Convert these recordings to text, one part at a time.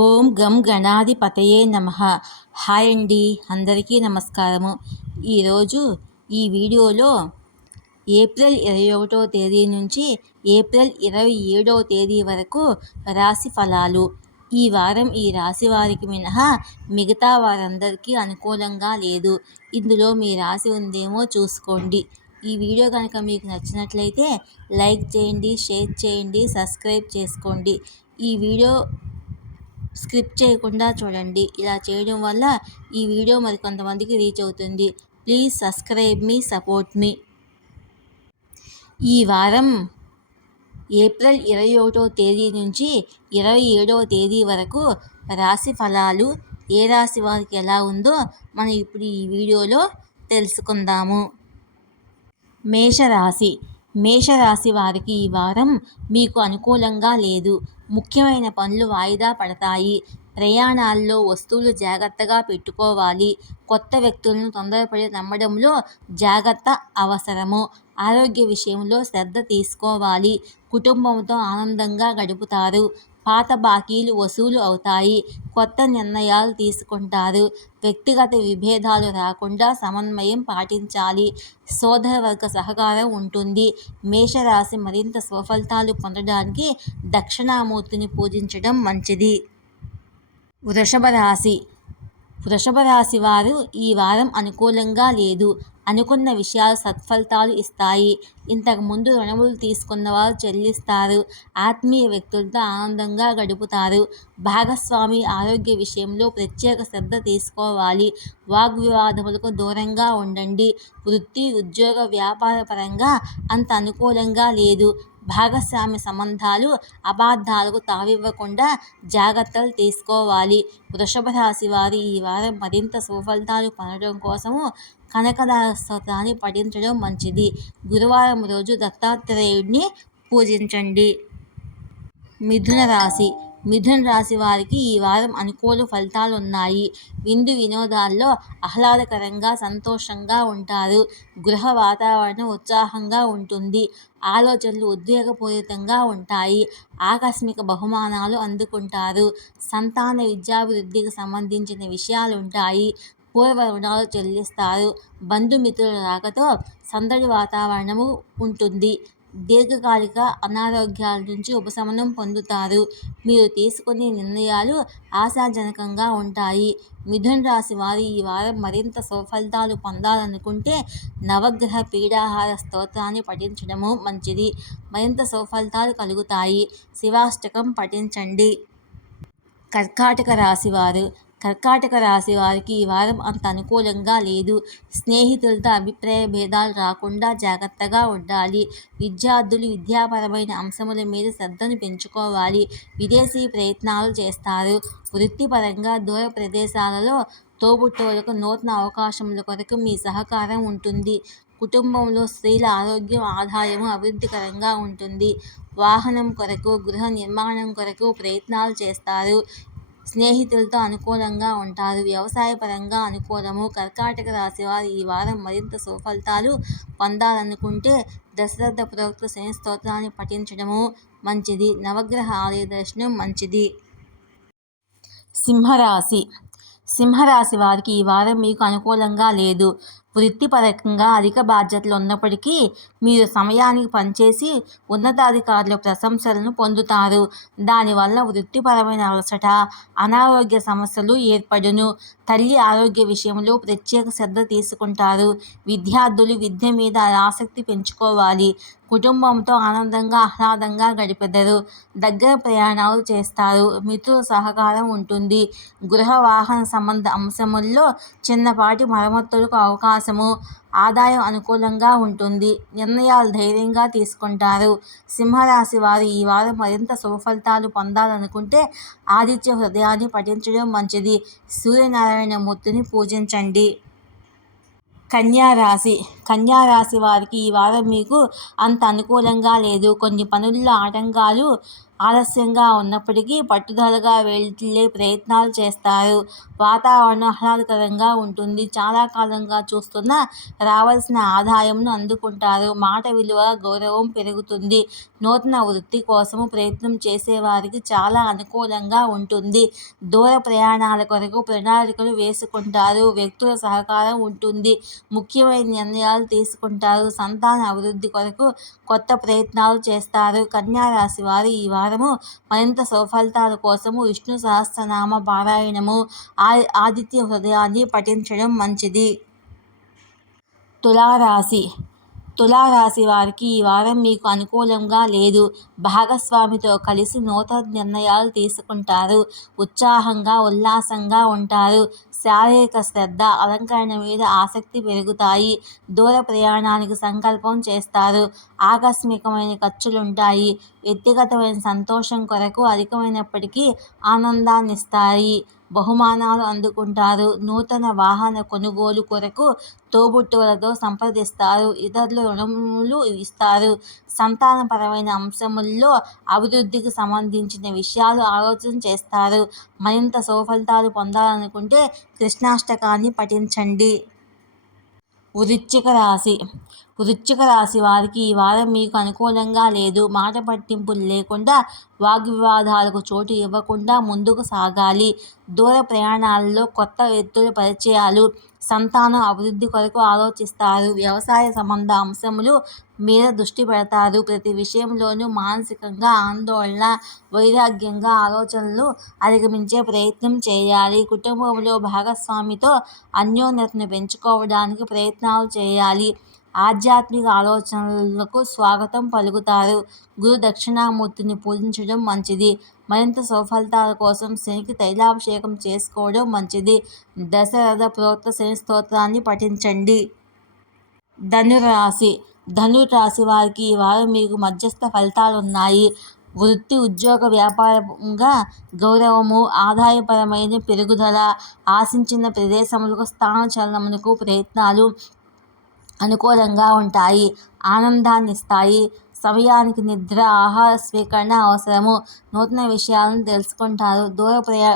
ఓం గం గణాధిపతయే నమ. హాయ్ అండి అందరికీ నమస్కారము. ఈరోజు ఈ వీడియోలో ఏప్రిల్ ఇరవై ఒకటో తేదీ నుంచి ఏప్రిల్ ఇరవై ఏడవ తేదీ వరకు రాశి ఫలాలు. ఈ వారం ఈ రాశి వారికి మినహా మిగతా వారందరికీ అనుకూలంగా లేదు. ఇందులో మీ రాశి ఉందేమో చూసుకోండి. ఈ వీడియో కనుక మీకు నచ్చినట్లయితే లైక్ చేయండి షేర్ చేయండి సబ్స్క్రైబ్ చేసుకోండి. ఈ వీడియో స్క్రిప్ట్ చేయకుండా చూడండి. ఇలా చేయడం వల్ల ఈ వీడియో మరి కొంతమందికి రీచ్ అవుతుంది. ప్లీజ్ సబ్స్క్రైబ్ మీ సపోర్ట్ మీ. ఈ వారం ఏప్రిల్ ఇరవై ఒకటో తేదీ నుంచి ఇరవై ఏడవ తేదీ వరకు రాశి ఫలాలు ఏ రాశి వారికి ఎలా ఉందో మనం ఇప్పుడు ఈ వీడియోలో తెలుసుకుందాము. మేషరాశి. మేషరాశి వారికి ఈ వారం మీకు అనుకూలంగా లేదు. ముఖ్యమైన పనులు వాయిదా పడతాయి. ప్రయాణాల్లో వస్తువులు జాగ్రత్తగా పెట్టుకోవాలి. కొత్త వ్యక్తులను తొందరపడి నమ్మడంలో జాగ్రత్త అవసరము. ఆరోగ్య విషయంలో శ్రద్ధ తీసుకోవాలి. కుటుంబంతో ఆనందంగా గడుపుతారు. పాత బాకీలు వసూలు అవుతాయి. కొత్త నిర్ణయాలు తీసుకుంటారు. వ్యక్తిగత విభేదాలు రాకుండా సమన్వయం పాటించాలి. సోదరవర్గ సహకారం ఉంటుంది. మేషరాశి మరింత స్వఫలితాలు పొందడానికి దక్షిణామూర్తిని పూజించడం మంచిది. వృషభ రాశి వృషభ రాశి వారు ఈ వారం అనుకూలంగా లేదు. అనుకున్న విషయాలు సత్ఫలితాలు ఇస్తాయి. ఇంతకు ముందు రుణములు తీసుకున్న వారు చెల్లిస్తారు. ఆత్మీయ వ్యక్తులతో ఆనందంగా గడుపుతారు. భాగస్వామి ఆరోగ్య విషయంలో ప్రత్యేక శ్రద్ధ తీసుకోవాలి. వాగ్వివాదములకు దూరంగా ఉండండి. వృత్తి ఉద్యోగ వ్యాపార పరంగా అంత అనుకూలంగా లేదు. భాగస్వామి సంబంధాలు అపార్థాలకు తావివ్వకుండా జాగ్రత్తలు తీసుకోవాలి. వృషభ రాశి వారి ఈ వారం మరింత సుఫలితాలు పొందడం కోసము కనకదార పఠించడం మంచిది. గురువారం రోజు దత్తాత్రేయుడిని పూజించండి. మిథున రాశి. మిథున రాశి వారికి ఈ వారం అనుకూల ఫలితాలు ఉన్నాయి విందు వినోదాల్లో ఆహ్లాదకరంగా సంతోషంగా ఉంటారు. గృహ వాతావరణం ఉత్సాహంగా ఉంటుంది. ఆలోచనలు ఉద్వేగపూరితంగా ఉంటాయి. ఆకస్మిక బహుమానాలు అందుకుంటారు. సంతాన విద్యాభివృద్ధికి సంబంధించిన విషయాలు ఉంటాయి పూర్వ రుణాలు చెల్లిస్తారు. బంధుమిత్రుల రాకతో సందడి వాతావరణము ఉంటుంది. దీర్ఘకాలిక అనారోగ్యాల నుంచి ఉపశమనం పొందుతారు. మీరు తీసుకునే నిర్ణయాలు ఆశాజనకంగా ఉంటాయి. మిథున్ రాశి వారు ఈ వారం మరింత సుఫలితాలు పొందాలనుకుంటే నవగ్రహ పీడాహార స్తోత్రాన్ని పఠించడము మంచిది. మరింత సుఫలితాలు కలుగుతాయి. శివాష్టకం పఠించండి. కర్కాటక రాశివారు కర్కాటక రాశి వారికి ఈ వారం అంత అనుకూలంగా లేదు. స్నేహితులతో అభిప్రాయ భేదాలు రాకుండా జాగ్రత్తగా ఉండాలి. విద్యార్థులు విద్యాపరమైన అంశముల మీద శ్రద్ధను పెంచుకోవాలి. విదేశీ ప్రయత్నాలు చేస్తారు. వృత్తిపరంగా దూర ప్రదేశాలలో తోబుట్టువులకు నూతన అవకాశముల కొరకు మీ సహకారం ఉంటుంది. కుటుంబంలో స్త్రీల ఆరోగ్యం ఆదాయము అభివృద్ధికరంగా ఉంటుంది. వాహనం కొరకు గృహ నిర్మాణం కొరకు ప్రయత్నాలు చేస్తారు. స్నేహితులతో అనుకూలంగా ఉంటారు. వ్యవసాయపరంగా అనుకూలము. కర్కాటక రాశి వారు ఈ వారం మరింత సుఫలితాలు పొందాలనుకుంటే దశరథ ప్రవక్త శని స్తోత్రాన్ని పఠించడము మంచిది. నవగ్రహ ఆలయ దర్శనం మంచిది. సింహరాశి. సింహరాశి వారికి ఈ వారం మీకు అనుకూలంగా లేదు. వృత్తిపరంగా అధిక బాధ్యతలు ఉన్నప్పటికీ మీరు సమయానికి పనిచేసి ఉన్నతాధికారుల ప్రశంసలను పొందుతారు. దానివల్ల వృత్తిపరమైన అలసట అనారోగ్య సమస్యలు ఏర్పడును. తల్లి ఆరోగ్య విషయంలో ప్రత్యేక శ్రద్ధ తీసుకుంటారు. విద్యార్థులు విద్య మీద ఆసక్తి పెంచుకోవాలి. కుటుంబంతో ఆనందంగా ఆహ్లాదంగా గడిపెదరు. దగ్గర ప్రయాణాలు చేస్తారు. మిత్రుల సహకారం ఉంటుంది. గృహ వాహన సంబంధ అంశముల్లో చిన్నపాటి మరమ్మతులకు అవకాశము ఆదాయం అనుకూలంగా ఉంటుంది. నిర్ణయాలు ధైర్యంగా తీసుకుంటారు. సింహరాశి వారు ఈ వారం మరింత సుఫలితాలు పొందాలనుకుంటే ఆదిత్య హృదయాన్ని పఠించడం మంచిది. సూర్యనారాయణ మూర్తిని పూజించండి కన్యారాశి కన్యారాశి వారికి ఈ వారం మీకు అంత అనుకూలంగా లేదు. కొన్ని పనుల్లో ఆటంకాలు ఆలస్యంగా ఉన్నప్పటికీ పట్టుదలగా వెళ్ళే ప్రయత్నాలు చేస్తారు. వాతావరణం ఆహ్లాదకరంగా ఉంటుంది. చాలా కాలంగా చూస్తున్న రావాల్సిన ఆదాయంను అందుకుంటారు. మాట విలువ గౌరవం పెరుగుతుంది. నూతన వృత్తి కోసము ప్రయత్నం చేసేవారికి చాలా అనుకూలంగా ఉంటుంది. దూర ప్రయాణాల కొరకు ప్రణాళికలు వేసుకుంటారు. వ్యక్తుల సహకారం ఉంటుంది. ముఖ్యమైన నిర్ణయాలు తీసుకుంటారు. సంతాన అభివృద్ధి కొరకు కొత్త ప్రయత్నాలు చేస్తారు. కన్యా రాశి వారు ఈ వారము మరింత సుఫలితాల కోసము విష్ణు సహస్రనామ పారాయణము ఆదిత్య హృదయాన్ని పఠించడం మంచిది. తులారాశి తులారాశి వారికి ఈ వారం మీకు అనుకూలంగా లేదు. భాగస్వామితో కలిసి నూతన నిర్ణయాలు తీసుకుంటారు. ఉత్సాహంగా ఉల్లాసంగా ఉంటారు. శారీరక శ్రద్ధ అలంకరణ మీద ఆసక్తి పెరుగుతాయి. దూర ప్రయాణానికి సంకల్పం చేస్తారు. ఆకస్మికమైన ఖర్చులుంటాయి. వ్యక్తిగతమైన సంతోషం కొరకు అధికమైనప్పటికీ ఆనందాన్నిస్తాయి. బహుమానాలు అందుకుంటారు. నూతన వాహన కొనుగోలు కొరకు తోబుట్టువులతో సంప్రదిస్తారు. ఇతరులు రుణములు ఇస్తారు. సంతానపరమైన అంశముల్లో అభివృద్ధికి సంబంధించిన విషయాలు ఆలోచన చేస్తారు. మరింత సుఫలితాలు పొందాలనుకుంటే కృష్ణాష్టకాన్ని పఠించండి. వృచ్చిక రాశి. వృచ్చిక రాశి వారికి ఈ వారం మీకు అనుకూలంగా లేదు. మాట పట్టింపులు లేకుండా వాగ్వివాదాలకు చోటు ఇవ్వకుండా ముందుకు సాగాలి. దూర ప్రయాణాల్లో కొత్త వ్యక్తుల పరిచయాలు సంతాన అభివృద్ధి కొరకు ఆలోచిస్తారు. వ్యవసాయ సంబంధ అంశములు మీద దృష్టి పెడతారు. ప్రతి విషయంలోనూ మానసికంగా ఆందోళన వైరాగ్యంగా ఆలోచనలు అధిగమించే ప్రయత్నం చేయాలి. కుటుంబంలో భాగస్వామితో అన్యోన్యతను పెంచుకోవడానికి ప్రయత్నాలు చేయాలి. ఆధ్యాత్మిక ఆలోచనలకు స్వాగతం పలుకుతారు. గురు దక్షిణామూర్తిని పూజించడం మంచిది. మరింత సుఫలితాల కోసం శనికి తైలాభిషేకం చేసుకోవడం మంచిది. దశరథ ప్రోక్త శని స్తోత్రాన్ని పఠించండి. ధనురాశి ధనురాశి వారికి ఈ వారం మీకు మధ్యస్థ ఫలితాలు ఉన్నాయి వృత్తి ఉద్యోగ వ్యాపారంగా గౌరవము ఆదాయపరమైన పెరుగుదల ఆశించిన ప్రదేశములకు స్థానచలనమునకు ప్రయత్నాలు అనుకూలంగా ఉంటాయి ఆనందాన్ని ఇస్తాయి సమయానికి నిద్ర ఆహార స్వీకరణ అవసరము. నూతన విషయాలను తెలుసుకుంటారు. దూర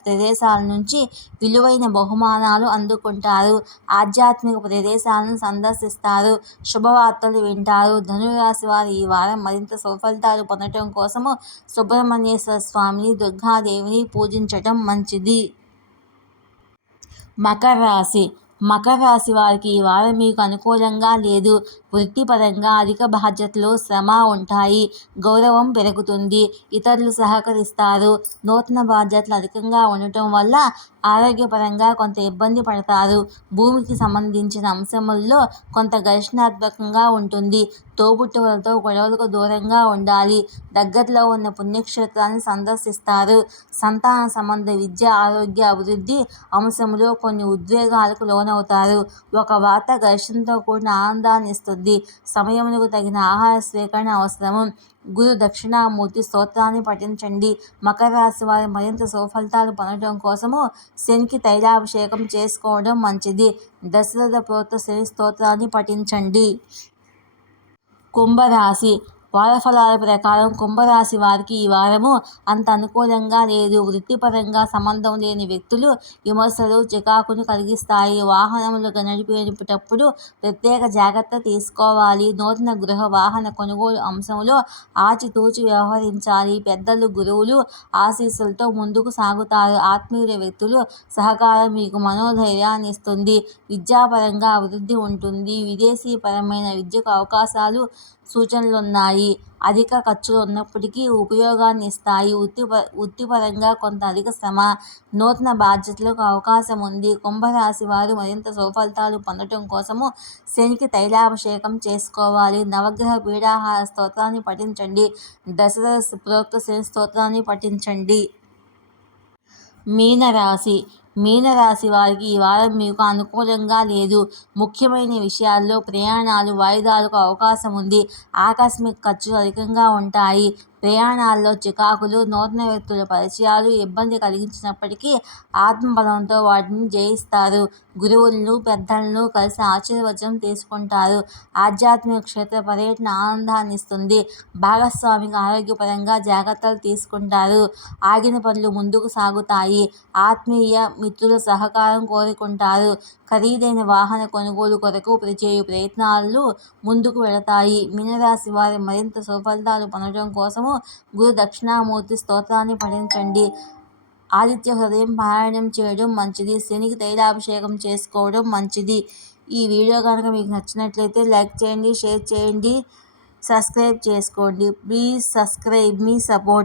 ప్రదేశాల నుంచి విలువైన బహుమానాలు అందుకుంటారు. ఆధ్యాత్మిక ప్రదేశాలను సందర్శిస్తారు. శుభవార్తలు వింటారు. ధనురాశి వారు ఈ వారం మరింత సుఫలితాలు పొందటం కోసము సుబ్రహ్మణ్యేశ్వర స్వామిని దుర్గాదేవిని పూజించటం మంచిది. మకర రాశి మకర రాశి వారికి ఈ వారం మీకు అనుకూలంగా లేదు. వృత్తిపరంగా అధిక బాధ్యతలు శ్రమ ఉంటాయి. గౌరవం పెరుగుతుంది. ఇతరులు సహకరిస్తారు. నూతన బాధ్యతలు అధికంగా ఉండటం వల్ల ఆరోగ్యపరంగా కొంత ఇబ్బంది పడతారు. భూమికి సంబంధించిన అంశముల్లో కొంత ఘర్షణాత్మకంగా ఉంటుంది. తోబుట్టువులతో గొడవలకు దూరంగా ఉండాలి. దగ్గరలో ఉన్న పుణ్యక్షేత్రాన్ని సందర్శిస్తారు. సంతాన సంబంధ విద్య ఆరోగ్య అభివృద్ధి అంశంలో కొన్ని ఉద్వేగాలకు లోనవుతారు. ఒక వార్త ఘర్షణతో కూడిన ఆనందాన్ని ఇస్తుంది. సమయమునకు తగిన ఆహార స్వీకరణ అవసరము. గురు దక్షిణామూర్తి స్తోత్రాన్ని పఠించండి. మకర రాశి వారి మరింత సుఫలితాలు పొందడం కోసము శనికి తైలాభిషేకం చేసుకోవడం మంచిది. దశరథ ప్రోక్త శని స్తోత్రాన్ని పఠించండి. కుంభరాశి వారఫలాల ప్రకారం కుంభరాశి వారికి ఈ వారము అంత అనుకూలంగా లేదు. వృత్తిపరంగా సంబంధం లేని వ్యక్తులు విమర్శలు చికాకును కలిగిస్తాయి. వాహనములు నడిపేటప్పుడు ప్రత్యేక జాగ్రత్త తీసుకోవాలి. నూతన గృహ వాహన కొనుగోలు అంశంలో ఆచితూచి వ్యవహరించాలి. పెద్దలు గురువులు ఆశీస్సులతో ముందుకు సాగుతారు. ఆత్మీయుల వ్యక్తులు సహకారం మీకు మనోధైర్యాన్ని ఇస్తుంది. విద్యాపరంగా అభివృద్ధి ఉంటుంది. విదేశీపరమైన విద్యకు అవకాశాలు సూచనలున్నాయి. అధిక ఖర్చులు ఉన్నప్పటికీ ఉపయోగాన్ని ఇస్తాయి. వృత్తి వృత్తిపరంగా కొంత అధిక శ్రమ నూతన బాధ్యతలకు అవకాశం ఉంది. కుంభరాశి వారు మరింత సుఫలితాలు పొందటం కోసము శనికి తైలాభిషేకం చేసుకోవాలి. నవగ్రహ పీడాహార స్తోత్రాన్ని పఠించండి. దశరథ ప్రోక్త శని స్తోత్రాన్ని పఠించండి. మీనరాశి మీనరాశి వారికి ఈ వారం మీకు అనుకూలంగా లేదు. ముఖ్యమైన విషయాల్లో ప్రయాణాలు వాయిదాలకు అవకాశం ఉంది. ఆకస్మిక ఖర్చులు అధికంగా ఉంటాయి. ప్రయాణాల్లో చికాకులు, నూతన వ్యక్తుల పరిచయాలు ఇబ్బంది కలిగించినప్పటికీ ఆత్మబలంతో వాటిని జయిస్తారు. గురువులను, పెద్దలను కలిసి ఆశీర్వచనం తీసుకుంటారు. ఆధ్యాత్మిక క్షేత్ర పర్యటన ఆనందాన్నిస్తుంది. భాగస్వామికి ఆరోగ్యపరంగా జాగ్రత్తలు తీసుకుంటారు. ఆగిన పనులు ముందుకు సాగుతాయి. ఆత్మీయ, మిత్రుల సహకారం కోరుకుంటారు. ఖరీదైన వాహన కొనుగోలు కొరకు చేయు ప్రయత్నాలు ముందుకు వెళతాయి. మీనరాశి వారి మరింత సుఫలితాలు పొందడం కోసం గురు దక్షిణామూర్తి స్తోత్రాన్ని పఠించండి. ఆదిత్య హృదయం పారాయణం చేయడం మంచిది. శనికి తైలాభిషేకం చేసుకోవడం మంచిది. ఈ వీడియో కనుక మీకు నచ్చినట్లయితే లైక్ చేయండి, షేర్ చేయండి, సబ్స్క్రైబ్ చేసుకోండి. ప్లీజ్ సబ్స్క్రైబ్ మీ సపోర్ట్